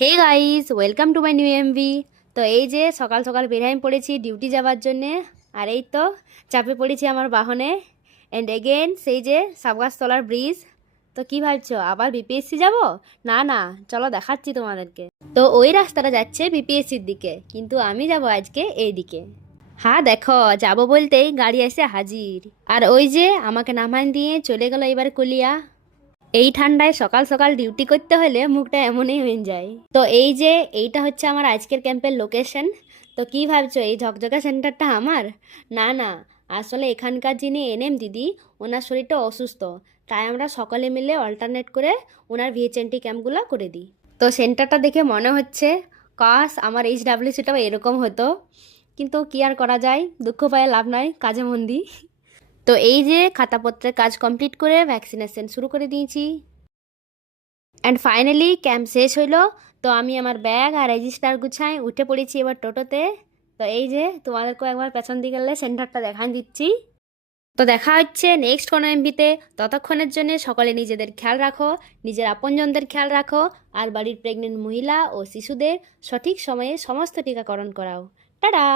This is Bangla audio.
Hey guys, welcome to my new MV. তো এই যে সকাল সকাল বেরিয়ে পড়েছি ডিউটি যাওয়ার জন্যে। আর এই তো চাপে পড়েছি আমার বাহনে। অ্যান্ড এগেন সেই যে সাবগাছতলার ব্রিজ। তো কি ভাবছো, আবার বিপিএসসি যাব? না না, চলো দেখাচ্ছি তোমাদেরকে। তো ওই রাস্তাটা যাচ্ছে বিপিএসসির দিকে, কিন্তু আমি যাব আজকে এই দিকে। হ্যাঁ দেখো, যাব বলতেই গাড়ি এসে হাজির। আর ওই যে আমাকে নামান দিয়ে চলে গেল এবার কলিয়া। এই ঠান্ডায় সকাল সকাল ডিউটি করতে হলে মুখটা এমনই হয়ে যায়। তো এই যে এইটা হচ্ছে আমার আজকের ক্যাম্পের লোকেশন। তো কি ভাবছো, এই ঝকঝকা সেন্টারটা আমার? না না, আসলে এখানকার যিনি এনএম দিদি, ওনার শরীরটা অসুস্থ। তাই আমরা সকলে মিলে অল্টারনেট করে ওনার ভিএচএনটি ক্যাম্পগুলো করে দিই। তো সেন্টারটা দেখে মনে হচ্ছে কাশ আমার এইচডাব্লিউসিটাও এরকম হতো। কিন্তু কি আর করা যায়, দুঃখ পায়ে লাভ নয়, কাজে মন দিই। তো এই যে খাতাপত্রের কাজ কমপ্লিট করে ভ্যাকসিনেশন শুরু করে দিয়েছি। অ্যান্ড ফাইনালি ক্যাম্প শেষ হইলো। তো আমি আমার ব্যাগ আর রেজিস্টার গুছাই উঠে পড়েছি এবার টোটোতে। তো এই যে তোমাদেরকেও একবার পেছন দিকে গেলে সেন্টারটা দেখান দিচ্ছি। তো দেখা হচ্ছে নেক্সট কোনো এমবিতে। ততক্ষণের জন্য সকলে নিজেদের খেয়াল রাখো, নিজের আপনজনদের খেয়াল রাখো, আর বাড়ির প্রেগনেন্ট মহিলা ও শিশুদের সঠিক সময়ে সমস্ত টিকাকরণ করাও। টাটা।